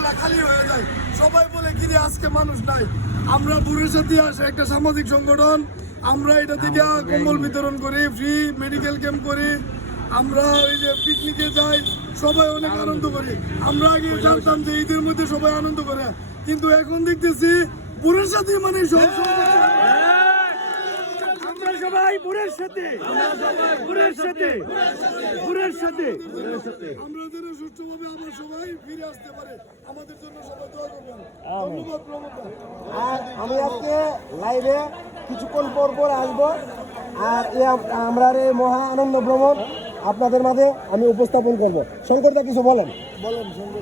গেলা খালি হয়ে যায়। সবাই বলে কি রে আজকে মানুষ নাই। আমরা বুড়ির সাথে আসে একটা সামাজিক সংগঠন, আমরা এটা থেকে কম্বল বিতরণ করি, ফ্রি মেডিকেল ক্যাম্প করি, আমরা ওই যে পিকনিকে যাই, সবাই অনেক আনন্দ করি। আমরা আগে জানতাম যে ঈদের মধ্যে সবাই আনন্দ করে, কিন্তু এখন দেখতেছি বুড়ির সাথে মানে সব সবাই বুড়ের সাথে, বুড়ের সাথে, বুড়ের সাথে। আমরা যেন সুষ্ঠুভাবে আবার সবাই ফিরে আসতে পারে, আমাদের জন্য সবাই দোয়া করবেন। ধন্যবাদ প্রমোদা। আর আমি আজকে লাইভে কিছুক্ষণ পর আসবো, আর আমরা এই মহা আনন্দ ভ্রমণ আপনাদের মাঝে আমি উপস্থাপন করব। শঙ্করদা কিছু বলেন।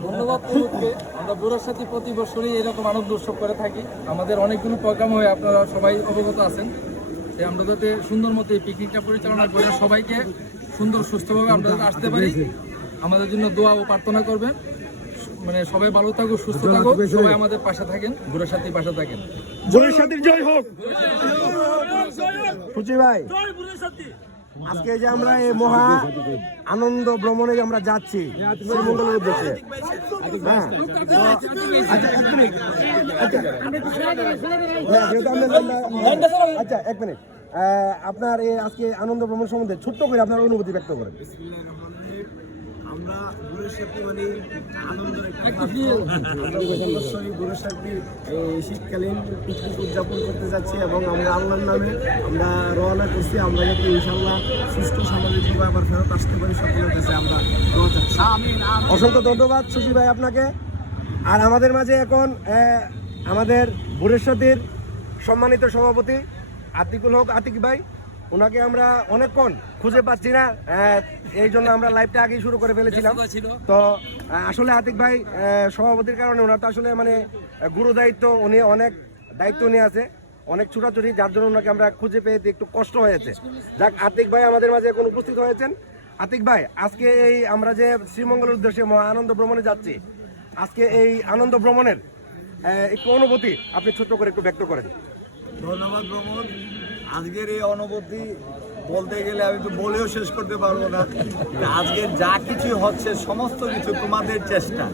ধন্যবাদ। আমরা বুড়োর সাথে প্রতি বছরই এরকম আনন্দ উৎসব করে থাকি। আমাদের অনেকগুলো প্রোগ্রাম হয়ে আপনারা সবাই অবগত আছেন। আমরা যাতে সুন্দর মতো এই পিকনিকটা পরিচালনা করে সবাইকে সুন্দর সুস্থভাবে আমরা যাতে আসতে পারি, আমাদের জন্য দোয়া ও প্রার্থনা করবেন। মানে সবাই ভালো থাকুক, সুস্থ থাকুক, সবাই আমাদের পাশে থাকেন, বুড়োর সাথে পাশে থাকেন। বুড়ের সাথে জয় হোক। সুচি ভাই, আজকে যে আমরা এই মহা আনন্দ ভ্রমণে যে আমরা যাচ্ছি শ্রীমঙ্গলের উদ্দেশ্যে, হ্যাঁ, আচ্ছা এক মিনিট, আপনার এই আজকে আনন্দ ভ্রমণ সম্বন্ধে ছোট্ট করে আপনার অনুভূতি ব্যক্ত করেন। আমরা বুড়ের সাথে মানে আনন্দের অবশ্যই বুড়ের সাথে শীতকালীন পিকনিক উদযাপন করতে যাচ্ছি এবং আমরা আল্লাহর নামে আমরা রওনা করছি। আমরা যাতে ইনশাল্লাহ সুস্থ সামাজিকভাবে আবার ফেরত আসতে পারি, সকলের কাছে আমরা দোয়া চাচ্ছি। অসংখ্য ধন্যবাদ সুশী ভাই আপনাকে। আর আমাদের মাঝে এখন আমাদের বুড়ের সাথে সম্মানিত সভাপতি আতিকুল হক আতিক ভাই, ওনাকে আমরা অনেকক্ষণ খুঁজে পাচ্ছি না, এই জন্য আমরা লাইভটা আগেই শুরু করে ফেলেছিলাম। তো আসলে আতিক ভাই সভাপতির কারণে ওনার তো আসলে মানে গুরু দায়িত্ব, উনি অনেক দায়িত্ব নিয়ে আছে, অনেক ছুটাছুটি, যার জন্য ওনাকে আমরা খুঁজে পেতে একটু কষ্ট হয়েছে। যাক, আতিক ভাই আমাদের মাঝে এখন উপস্থিত হয়েছেন। আতিক ভাই, আজকে এই আমরা যে শ্রীমঙ্গলের উদ্দেশ্যে মহা আনন্দ ভ্রমণে যাচ্ছি, আজকে এই আনন্দ ভ্রমণের একটু অনুভূতি আপনি ছোট্ট করে একটু ব্যক্ত করেন। ধন্যবাদ প্রমোদ। আজকের এই অনুভূতি বলতে গেলে আমি তো বলেও শেষ করতে পারবো না। আজকে যা কিছু হচ্ছে সমস্ত কিছু তোমাদের চেষ্টা।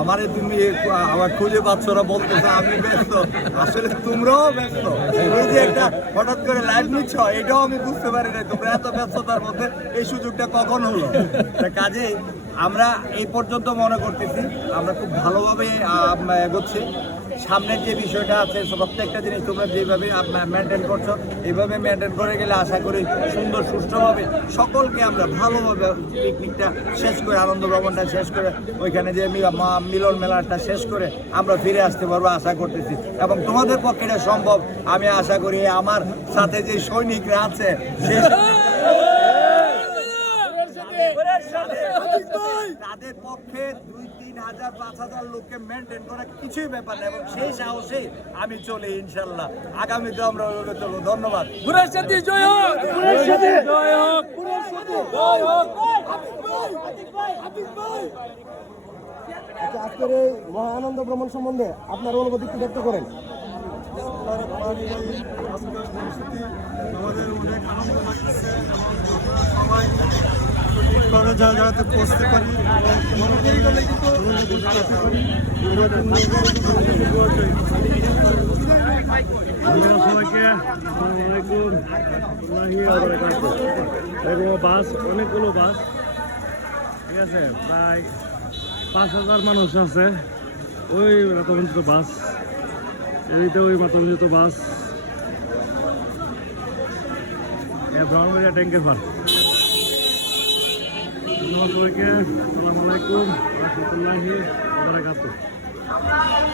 আমারে তুমি আমার খুঁজে পাচ্ছ না বলতেছো আমি ব্যস্ত, আসলে তোমরাও ব্যস্ত। এই যে একটা হঠাৎ করে লাইভ নিচ্ছ, এটাও আমি বুঝতে পারি না তোমরা এত ব্যস্ততার মধ্যে এই সুযোগটা কখন হলো। কাজে আমরা এই পর্যন্ত মনে করতেছি আমরা খুব ভালোভাবে এগোচ্ছি। সামনের যে বিষয়টা আছে প্রত্যেকটা জিনিস তোমরা যেভাবে মেনটেন করছো, এইভাবে মেনটেন করে গেলে আশা করি সুন্দর সুষ্ঠুভাবে সকলকে আমরা ভালোভাবে পিকনিকটা শেষ করে, আনন্দ ভ্রমণটা শেষ করে, ওইখানে যে মিলন মেলাটা শেষ করে আমরা ফিরে আসতে পারবো আশা করতেছি। এবং তোমাদের পক্ষে এটা সম্ভব আমি আশা করি। আমার সাথে যে সৈনিকরা আছে তাদের পক্ষে 2-3 হাজার 5,000 লোককে মেনটেন করা কিছুই ব্যাপার না, এবং সেই সাহসে আমি চলি ইনশাল্লাহ। আগামীতে আমরা ওইভাবে চলবো। ধন্যবাদ। বুড়োর সাথে জয় হোক, বুড়োর সাথে জয় হোক, জয় হোক। আচ্ছা, আজকের এই মহা আনন্দ ভ্রমণ সম্বন্ধে আপনার অনুভূতি একটু ব্যক্ত করেন। আমাদের অনেক আনন্দ লাগছে এবং সবাই সঠিকভাবে জায়গাতে পৌঁছতে পারি সবাইকে বাস, অনেকগুলো বাস, ঠিক আছে, প্রায় 5,000 মানুষ আছে। ওই মাতঙ্গিত বাস, এদিকে ওই মাতঙ্গিত বাস, ব্রাহ্মণবাড়িয়া ট্যাঙ্কের পার। ধন্যবাদ সবাইকে। আসসালামু আলাইকুম ওয়া রাহমাতুল্লাহি ওয়া বারাকাতুহু।